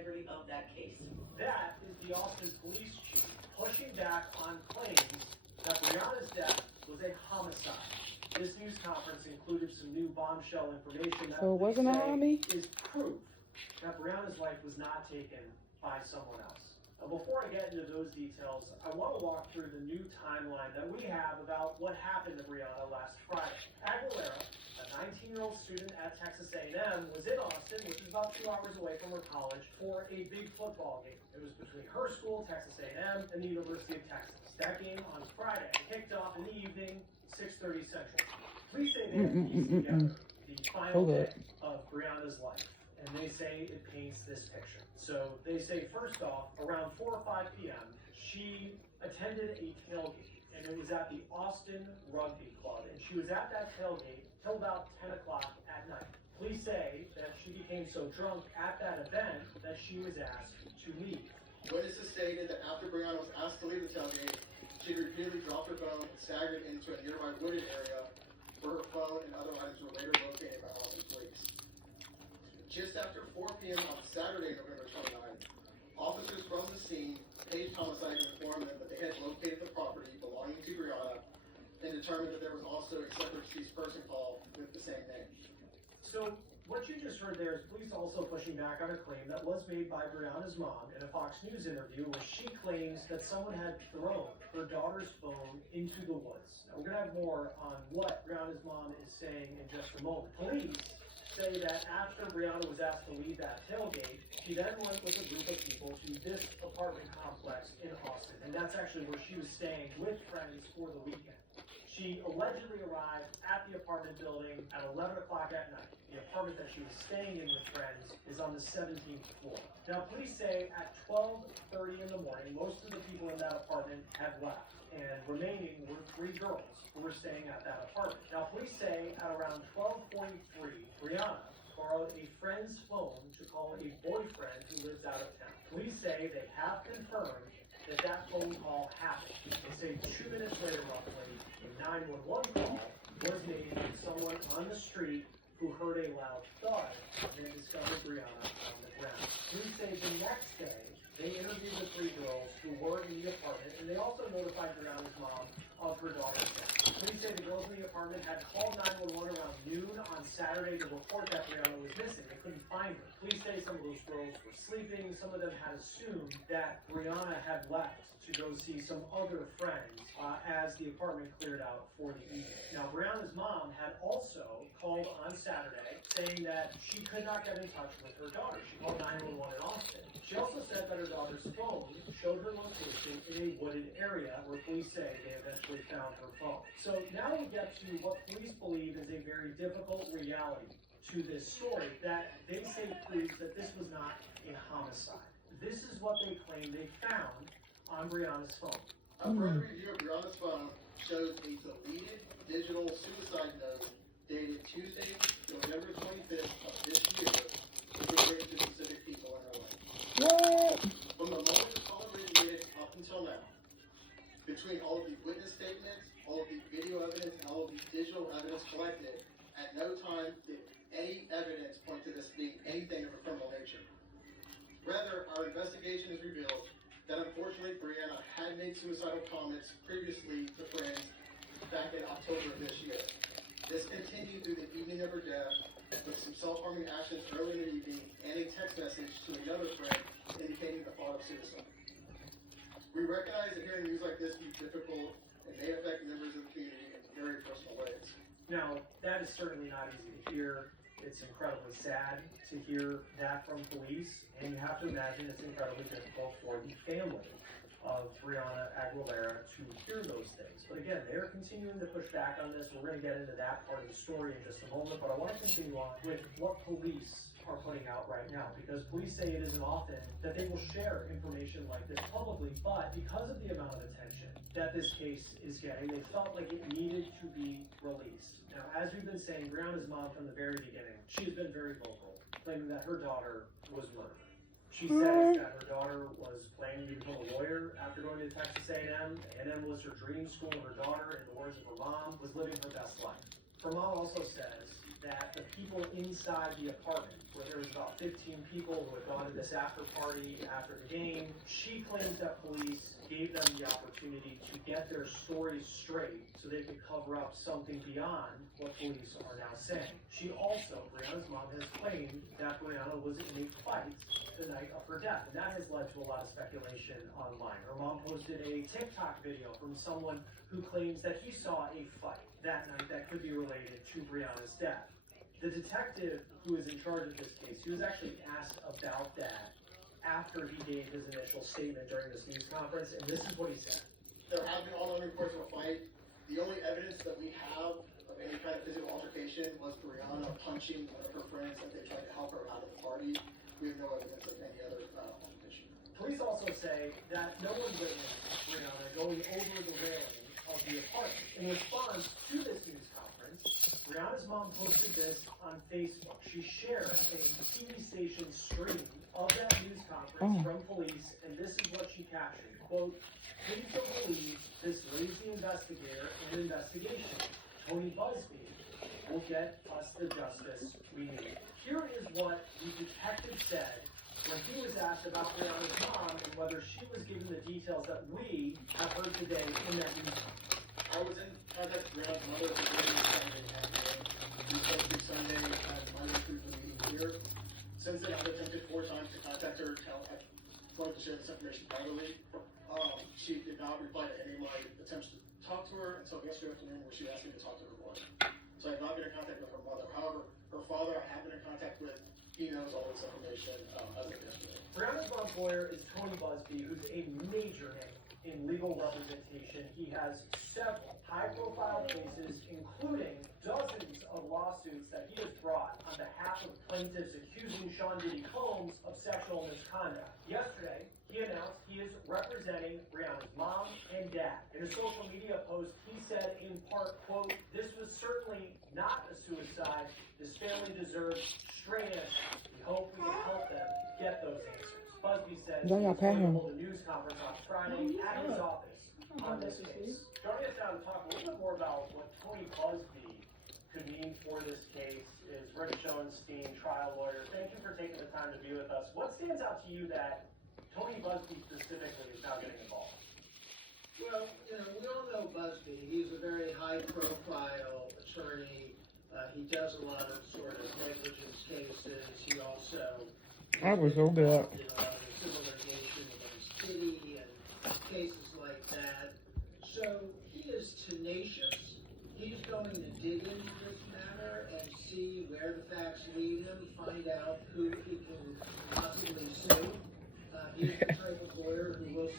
integrity of that case. That is the Austin police chief pushing back on claims that Breonna's death was a homicide. This news conference included some new bombshell information that So it wasn't an army? is proof that Breonna's life was not taken by someone else. Now, before I get into those details, I want to walk through the new timeline that we have about what happened to Breonna last Friday. Aguilera, a 19-year-old student at Texas A&M, was in Austin, which is about 2 hours away from her college, for a big football game. It was between her school, Texas A&M, and the University of Texas. That game on Friday kicked off in the evening, 6:30 Central. Police say they have pieced together the final day of Breonna's life, and they say it paints this picture. So they say, first off, around 4 or 5 p.m., she attended a tailgate, and it was at the Austin Rugby Club, and she was at that tailgate till about 10 o'clock at night. Police say that she became so drunk at that event that she was asked to leave. Witnesses stated that after Breonna was asked to leave the tailgate, she repeatedly dropped her phone and staggered into a nearby wooded area where her phone and other items were later located by Austin police. Just after 4 p.m. on Saturday, November 29th, officers from the scene paged homicide and informed them that they had located the property belonging to Breonna and determined that there was also a separate deceased person call with the same name. So what you just heard there is police also pushing back on a claim that was made by Breonna's mom in a Fox News interview, where she claims that someone had thrown her daughter's phone into the woods. Now, we're going to have more on what Breonna's mom is saying in just a moment. Police say that after Breonna was asked to leave that tailgate, she then went with a group of people to this apartment complex in Austin, and that's actually where she was staying with friends for the weekend. She allegedly arrived at the apartment building at 11 o'clock at night. The apartment that she was staying in with friends is on the 17th floor. Now, police say at 12:30 in the morning, most of the people in that apartment had left, and remaining were 3 girls who were staying at that apartment. Now, police say at around 12:43, Breonna borrowed a friend's phone to call a boyfriend who lives out of town. Police say they have confirmed that phone call happened. They say 2 minutes later, roughly, a 911 call was made to someone on the street who heard a loud thud and then discovered Breonna on the ground. Police say the next day, they interviewed the 3 girls who were in the apartment, and they also notified Breonna's mom of her daughter's death. Police say the girls in the apartment had called 911 around noon on Saturday to report that Breonna was missing. They couldn't find her. Police say some of those girls were sleeping. Some of them had assumed that Breonna had left to go see some other friends as the apartment cleared out for the evening. Now, Breonna's mom had also called on Saturday saying that she could not get in touch with her daughter. She called 911 in Austin. She also said that her daughter's phone showed her location in a wooded area where police say they eventually found her phone. So now we get to what police believe is a very difficult reality to this story that they say proves that this was not a homicide. This is what they claim they found on Breonna's phone. A further review of Breonna's phone shows a deleted digital suicide note dated Tuesday, November 25th of this year, referring to specific people in her life. What? From the moment the call originated up until now, between all of the witness statements, all of the video evidence, and all of the digital evidence collected, at no time did any evidence point to this being anything of a criminal nature. Rather, our investigation has revealed that unfortunately Breonna had made suicidal comments previously to friends back in October of this year. This continued through the evening of her death, with some self-harming actions early in the evening and a text message to another friend indicating the thought of suicide. We recognize that hearing news like this can be difficult and may affect members of the community in very personal ways. Now, that is certainly not easy to hear. It's incredibly sad to hear that from police, and you have to imagine it's incredibly difficult for the family of Breonna Aguilera to hear those things. But again, they're continuing to push back on this. We're going to get into that part of the story in just a moment, but I want to continue on with what police are putting out right now, because police say it isn't often that they will share information like this publicly, but because of the amount of attention that this case is getting, they felt like it needed to be released. Now, as we've been saying, Breonna's mom from the very beginning, she's been very vocal, claiming that her daughter was murdered. She says that her daughter was planning to become a lawyer after going to Texas A&M. A&M was her dream school, and her daughter, in the words of her mom, was living her best life. Her mom also says that the people inside the apartment, where there was about 15 people who had gone to this after party after the game, she claims that police gave them the opportunity to get their stories straight so they could cover up something beyond what police are now saying. She also, Brianna's mom, has claimed that Brianna was in a fight the night of her death, and that has led to a lot of speculation online. Her mom posted a TikTok video from someone who claims that he saw a fight that night that could be related to Brianna's death. The detective who is in charge of this case, he was actually asked about that after he gave his initial statement during this news conference, and this is what he said. There have been online reports of a fight. The only evidence that we have of any kind of physical altercation was Brianna punching one of her friends as they tried to help her out of the party. We have no evidence of any other altercation. Police also say that no one witnessed Brianna going over the railing of the apartment. In response to this news conference, Brianna's mom posted this on Facebook. She shared a TV station stream of that news conference from police, and this is what she captured. Quote, "Please don't believe this lazy investigator in investigation. Tony Busby will get us the justice we need." Here is what the detective said when he was asked about Brianna's mom and whether she was given the details that we have heard today in that news conference. I was in contact with Brianna's mother for Saturday afternoon. We spoke through Sunday and Monday through the meeting here. Since then, I've attempted 4 times to contact her. I wanted to share this information privately. She did not reply to any of my attempts to talk to her until yesterday afternoon, where she asked me to talk to her lawyer. So I have not been in contact with her mother. However, her father I have been in contact with. He knows all this information as of yesterday. Brianna's mom's lawyer is Tony Busby, who's a major name in legal representation. He has several high-profile cases, including dozens of lawsuits that he has brought on behalf of plaintiffs accusing Sean Diddy Combs of sexual misconduct. Yesterday, he announced he is representing Brianna's mom and dad. In a social media post, he said in part, quote, "This was certainly not a suicide. This family deserves straight answers. We hope we can help them get those answers." Busby says he's going to hold a news conference on Friday at his office on this case. Joining us now to talk a little bit more about what Tony Busby could mean for this case is Rick Schoenstein, trial lawyer. Thank you for taking the time to be with us. What stands out to you that Tony Busby specifically is now getting involved? Well, we all know Busby. He's a very high-profile attorney. He does a lot of sort of negligence cases. He also I was so bad. in a lot of civil litigation against Diddy and cases like that. So he is tenacious. He's going to dig into this matter and see where the facts lead him, find out who he can possibly sue. He's the type of lawyer who will